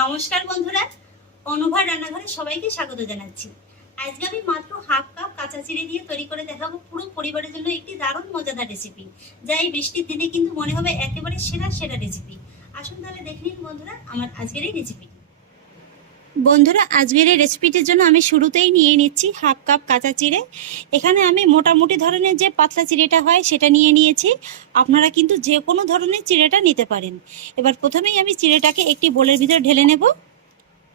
নমস্কার বন্ধুরা অনুভার রান্নাঘরে সবাইকে স্বাগত জানাচ্ছি। আজকে আমি মাত্র হাফ কাপ কাঁচা চিড়ে দিয়ে তৈরি করে দেখাবো পুরো পরিবারের জন্য একটি দারুণ মজাদার রেসিপি যা এই বৃষ্টির দিনে কিন্তু মনে হবে একেবারে সেরা সেরা রেসিপি আসুন তাহলে দেখে নিন বন্ধুরা, আমার আজকের এই রেসিপি বন্ধুরা, আজকের এই রেসিপিটির জন্য আমি শুরুতেই নিয়ে নিচ্ছি হাফ কাপ কাঁচা চিড়ে। এখানে আমি মোটামুটি ধরনের যে পাতলা চিড়েটা হয় সেটা নিয়ে নিয়েছি। আপনারা কিন্তু যে কোনো ধরনের চিড়েটা নিতে পারেন। এবার প্রথমেই আমি চিড়েটাকে একটি বোলের ভিতরে ঢেলে নেব।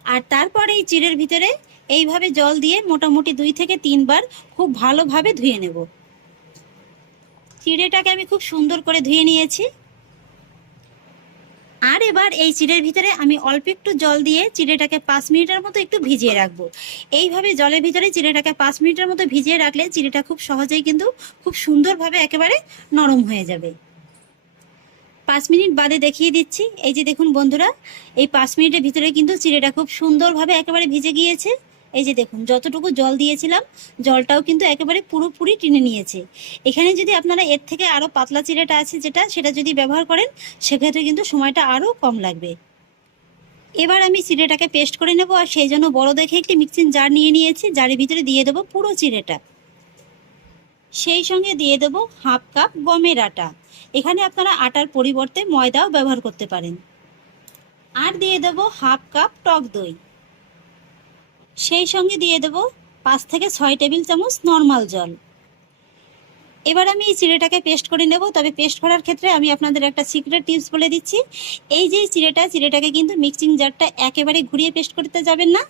আর তারপরে এই চিড়ের ভিতরে এইভাবে জল দিয়ে মোটামুটি দুই থেকে তিনবার খুব ভালোভাবে ধুয়ে নেব। চিড়েটাকে আমি খুব সুন্দর করে ধুয়ে নিয়েছি। এবার এই চিড়ের ভিতরে আমি অল্প একটু জল দিয়ে চিড়েটাকে পাঁচ মিনিটের মতো একটু ভিজিয়ে রাখব। এইভাবে জলের ভিতরে চিড়েটাকে পাঁচ মিনিটের মতো ভিজিয়ে রাখলে চিড়েটা খুব সহজেই কিন্তু খুব সুন্দরভাবে একেবারে নরম হয়ে যাবে। পাঁচ মিনিট বাদে দেখিয়ে দিচ্ছি। এই যে দেখুন বন্ধুরা, এই পাঁচ মিনিটের ভিতরে কিন্তু চিড়েটা খুব সুন্দরভাবে একেবারে ভিজে গিয়েছে। এই যে দেখুন, যতটুকু জল দিয়েছিলাম, জলটাও কিন্তু একেবারে পুরোপুরি টেনে নিয়েছে। এখানে যদি আপনারা এর থেকে আরও পাতলা চিড়েটা আছে, যেটা সেটা যদি ব্যবহার করেন, সেক্ষেত্রে কিন্তু সময়টা আরও কম লাগবে। এবার আমি চিড়েটাকে পেস্ট করে নেব, আর সেই জন্য বড় দেখে একটি মিক্সিং জার নিয়ে নিয়েছি। জারের ভিতরে দিয়ে দেবো পুরো চিড়েটা। সেই সঙ্গে দিয়ে দেবো হাফ কাপ গমের আটা। এখানে আপনারা আটার পরিবর্তে ময়দাও ব্যবহার করতে পারেন। আর দিয়ে দেবো হাফ কাপ টক দই। সেই সঙ্গে দিয়ে দেবো পাঁচ থেকে ছয় টেবিল চামচ নর্মাল জল। এবার আমি এই চিড়েটাকে পেস্ট করে নেব, তবে পেস্ট করার ক্ষেত্রে আমি আপনাদের একটা সিক্রেট টিপস বলে দিচ্ছি। এই যে চিড়েটা, চিড়েটাকে কিন্তু মিক্সিং জারটা একেবারে ঘুরিয়ে পেস্ট করতে যাবেন না।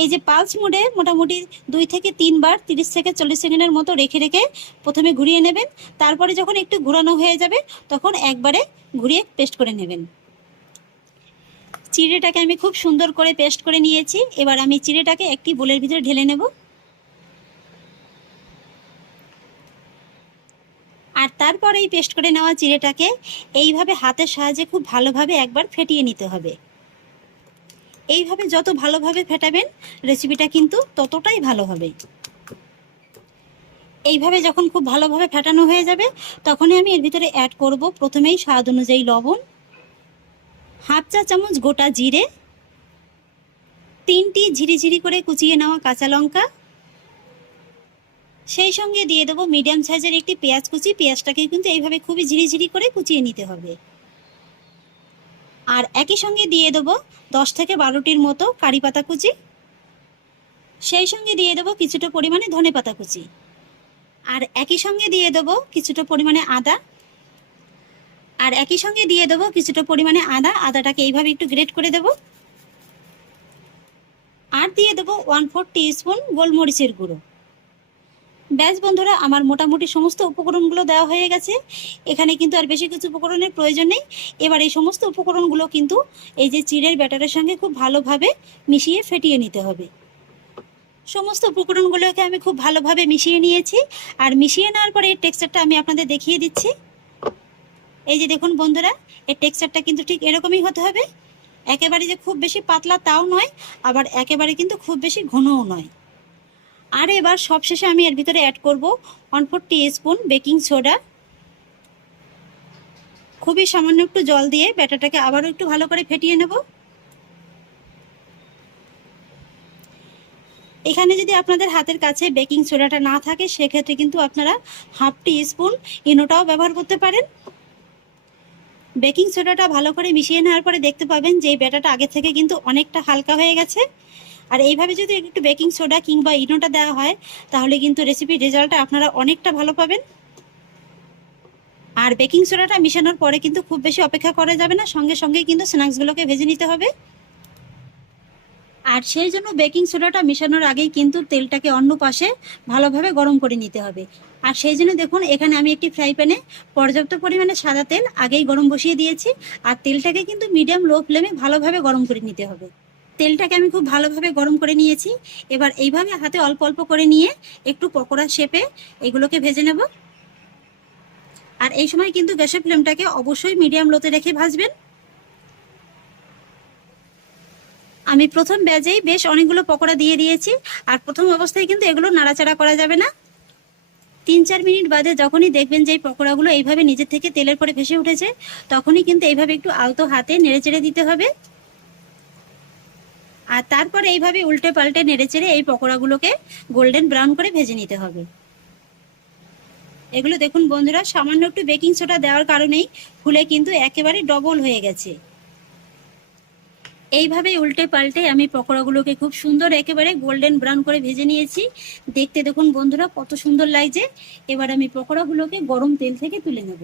এই যে পালস মোডে মোটামুটি দুই থেকে তিনবার তিরিশ থেকে চল্লিশ সেকেন্ডের মতো রেখে রেখে প্রথমে ঘুরিয়ে নেবেন। তারপরে যখন একটু ঘুরানো হয়ে যাবে, তখন একবারে ঘুরিয়ে পেস্ট করে নেবেন। চিড়েটাকে আমি খুব সুন্দর করে পেস্ট করে নিয়েছি। এবার আমি চিড়েটাকে একটি বোলের ভিতরে ঢেলে নেব। আর তারপরে এই পেস্ট করে নেওয়া চিড়েটাকে এইভাবে হাতের সাহায্যে খুব ভালোভাবে একবার ফেটিয়ে নিতে হবে। এইভাবে যত ভালোভাবে ফেটাবেন রেসিপিটা কিন্তু ততটাই ভালো হবে। এইভাবে যখন খুব ভালোভাবে ফেটানো হয়ে যাবে, তখনই আমি এর ভিতরে অ্যাড করব প্রথমেই স্বাদ অনুযায়ী লবণ। হাফ চা চামচ গোটা জিরে, তিনটি ঝিরিঝিরি করে কুচিয়ে নেওয়া কাঁচা লঙ্কা। সেই সঙ্গে দিয়ে দেবো মিডিয়াম সাইজের একটি পেঁয়াজ কুচি। পেঁয়াজটাকে কিন্তু এইভাবে খুবই ঝিরিঝিরি করে কুচিয়ে নিতে হবে। আর একই সঙ্গে দিয়ে দেবো দশ থেকে বারোটির মতো কারি পাতা কুচি। সেই সঙ্গে দিয়ে দেবো কিছুটা পরিমাণে ধনে পাতা কুচি। আর একই সঙ্গে দিয়ে দেবো কিছুটা পরিমাণে আদা। আর একই সঙ্গে দিয়ে দেবো কিছুটা পরিমাণে আদা। আদাটাকে এইভাবে একটু গ্রেট করে দেব। আর দিয়ে দেবো ওয়ান ফোর স্পুন গোলমরিচের গুঁড়ো। ব্যাস বন্ধুরা, আমার মোটামুটি সমস্ত উপকরণগুলো দেওয়া হয়ে গেছে। এখানে কিন্তু আর বেশি কিছু উপকরণের প্রয়োজন নেই। এবার এই সমস্ত উপকরণগুলো কিন্তু এই যে চিড়ের ব্যাটারের সঙ্গে খুব ভালোভাবে মিশিয়ে ফেটিয়ে নিতে হবে। সমস্ত উপকরণগুলোকে আমি খুব ভালোভাবে মিশিয়ে নিয়েছি। আর মিশিয়ে নেওয়ার পরে এর টেক্সচারটা আমি আপনাদের দেখিয়ে দিচ্ছি। এই যে দেখুন বন্ধুরা, এর টেক্সচারটা কিন্তু ঠিক এরকমই হতে হবে। একেবারে যে খুব বেশি পাতলা তাও নয়, আবার একেবারে কিন্তু খুব বেশি ঘনও নয়। আর এবার সবশেষে আমি এর ভিতরে অ্যাড করব one four spoon baking soda খুবই সামান্য একটু জল দিয়ে ব্যাটারটাকে আবারও একটু ভালো করে ফেটিয়ে নেব। এখানে যদি আপনাদের হাতের কাছে বেকিং সোডাটা না থাকে, সেক্ষেত্রে কিন্তু আপনারা হাফ টি স্পুন ইনোটাও ব্যবহার করতে পারেন। বেকিং সোডাটা ভালো করে মিশিয়ে নেওয়ার পরে দেখতে পাবেন যে এই ব্যাটাটা আগে থেকে কিন্তু অনেকটা হালকা হয়ে গেছে। আর এইভাবে যদি একটু বেকিং সোডা কিংবা ইনোটা দেওয়া হয়, তাহলে কিন্তু রেসিপির রেজাল্টটা আপনারা অনেকটা ভালো পাবেন। আর বেকিং সোডাটা মিশানোর পরে কিন্তু খুব বেশি অপেক্ষা করা যাবে না, সঙ্গে সঙ্গে কিন্তু স্ন্যাক্সগুলোকে ভেজে নিতে হবে। আর সেই জন্য বেকিং সোডাটা মেশানোর আগেই কিন্তু তেলটাকে অন্য পাশে ভালোভাবে গরম করে নিতে হবে। আর সেই জন্য দেখুন, এখানে আমি একটি ফ্রাই প্যানে পর্যাপ্ত পরিমাণে সাদা তেল আগেই গরম বসিয়ে দিয়েছি। আর তেলটাকে কিন্তু মিডিয়াম লো ফ্লেমে ভালোভাবে গরম করে নিতে হবে। তেলটাকে আমি খুব ভালোভাবে গরম করে নিয়েছি। এবার এইভাবে হাতে অল্প অল্প করে নিয়ে একটু পকোড়া শেপে এগুলোকে ভেজে নেব। আর এই সময় কিন্তু গ্যাসের ফ্লেমটাকে অবশ্যই মিডিয়াম লোতে রেখে ভাজবেন। আমি প্রথম ব্যাজেই বেশ অনেকগুলো পকোড়া দিয়ে দিয়েছি, আর প্রথম অবস্থায় কিন্তু এগুলো নাড়াচাড়া করা যাবে না। তিন চার মিনিট বাদে যখনই দেখবেন যে এই পকোড়াগুলো এইভাবে নিজের থেকে তেলের পরে ভেসে উঠেছে, তখনই কিন্তু এইভাবে একটু আলতো হাতে নেড়ে চেড়ে দিতে হবে। আর তারপরে এইভাবে উল্টে পাল্টে নেড়ে চেড়ে এই পকোড়াগুলোকে গোল্ডেন ব্রাউন করে ভেজে নিতে হবে। এগুলো দেখুন বন্ধুরা, সামান্য একটু বেকিং সোডা দেওয়ার কারণেই ফুলে কিন্তু একেবারে ডবল হয়ে গেছে। এইভাবে উল্টে পাল্টে আমি পকোড়াগুলোকে খুব সুন্দর একেবারে গোল্ডেন ব্রাউন করে ভেজে নিয়েছি। দেখতে দেখুন বন্ধুরা, কত সুন্দর লাগছে। এবার আমি পকোড়াগুলোকে গরম তেল থেকে তুলে নেব।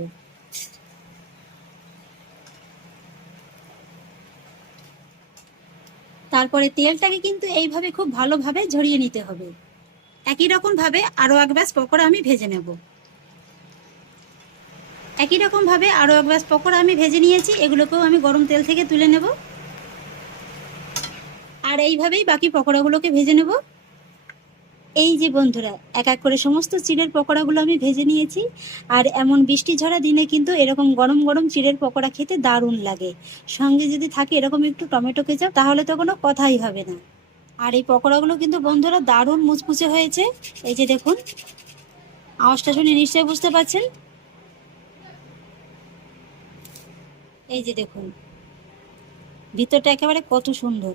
তারপরে তেলটাকে কিন্তু এইভাবে খুব ভালোভাবে ঝরিয়ে নিতে হবে। একই রকম ভাবে আরও এক ব্যাস পকোড়া আমি ভেজে নেব। একই রকম ভাবে আরও এক ব্যাস পকোড়া আমি ভেজে নিয়েছি। এগুলোকেও আমি গরম তেল থেকে তুলে নেব। আর এইভাবেই বাকি পকোড়াগুলোকে ভেজে নেব। এই যে বন্ধুরা, এক এক করে সমস্ত চিড়ের পকোড়াগুলো আমি ভেজে নিয়েছি। আর এমন বৃষ্টি ঝরা দিনে কিন্তু এরকম গরম গরম চিড়ের পকোড়া খেতে দারুণ লাগে। সঙ্গে যদি থাকে এরকম একটু টমেটো কেচাপ, তাহলে তো কোনো কথাই হবে না। আর এই পকোড়াগুলো কিন্তু বন্ধুরা দারুণ মুচমুচে হয়েছে। এই যে দেখুন, আওয়াজটা শুনে নিশ্চয়ই বুঝতে পারছেন? এই যে দেখুন, ভিতরটা একেবারে কত সুন্দর।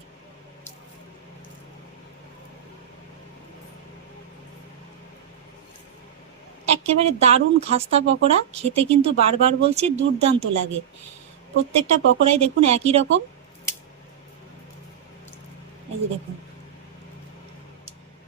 একেবারে দারুণ খাস্তা পকোড়া, খেতে কিন্তু বারবার বলছি দুর্দান্ত লাগে। প্রত্যেকটা পকোড়াই দেখুন একই রকম। এই যে দেখুন।